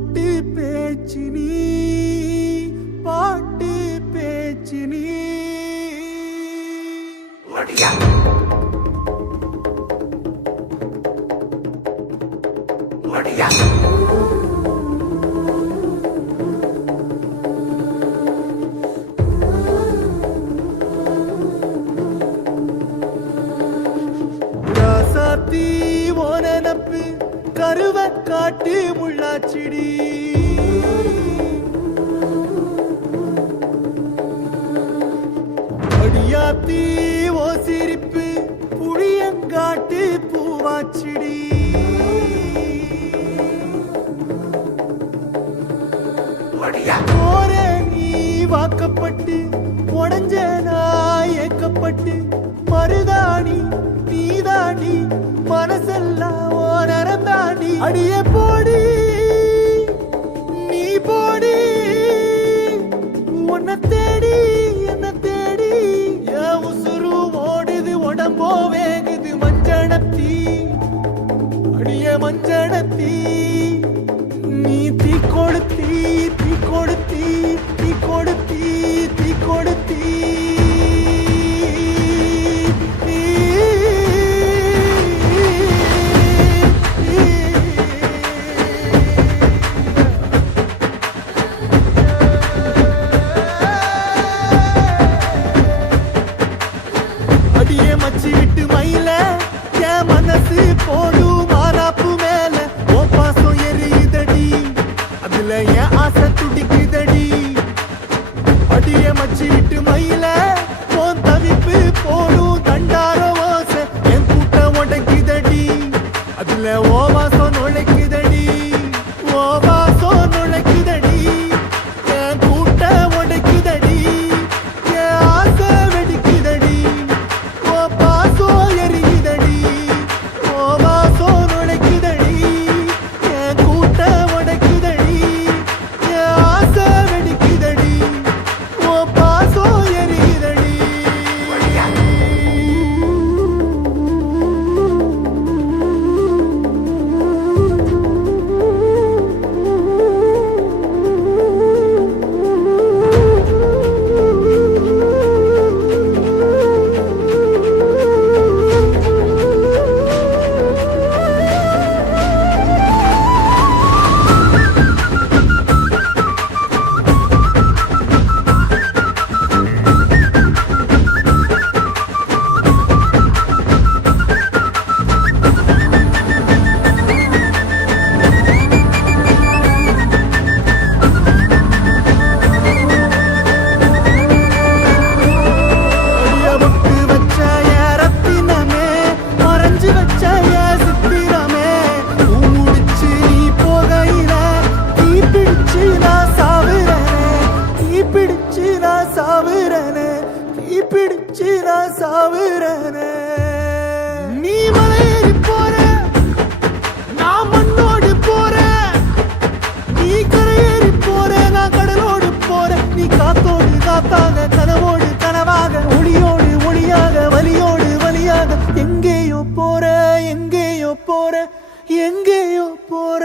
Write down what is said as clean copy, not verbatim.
பாட்டு பேச்சினி பாட்டு பேச்சினி ராசாத்தி ஓனப்பு கருவ காட்டு முள்ளாச்சிடி அடியாத்தி ஓ சிரிப்பு புளியங்காட்டு பூவாச்சிடி போற நீ வாக்கப்பட்டு உடஞ்ச நாய் ஏக்கப்பட்டு மருதாணி நீதாண்டி மனசெல்லாம் ஓ நரந்தாண்டி அடிய போடி நீ போடி உன்னை தேடி என்ன தேடி என் உசுரு ஓடுது உடம்போ வேகுது மஞ்சனத்தி அடிய மஞ்சனத்தி நீ தீ கொடுத்தி தீ கொடுத்தி தீ கொடுத்தி தீ கொடுத்தி அடியே மச்சி விட்டு மயில என் மனசு போடும் மாறாப்பு மேல ஓ பாசம் எரியுதடி அதுல என் ஆசை துடிக்குதடி அடியே மச்சி விட்டு மயில உன் தவிப்பு போடும் தண்டார ஓசை என் கூட்டம் உடைக்குதடி அதுல ஓ வாசம் நுழைக்குதடி ஓ வாசம் நுழைக்குதடி என் கூட்டம் உடைக்குதடி என் ஆசை வெடிக்குதடி ஓ பாசம் எரியுதடி ஓ வாசம் நுழைக்குதடி என் கூட்டம் உடைக்குதடி என் ஆசை வெடிக்குதடி ஓ பாசம் எரியுதடி நீ மலையேறி போற நான் மண்ணோடு போற நீ கரையேறி போற நான் கடலோடு போற நீ காத்தோடு காத்தாக கனவோடு கனவாக ஒளியோடு ஒளியாக வலியோடு வலியாக எங்கேயோ போற எங்கேயோ போற எங்கேயோ போற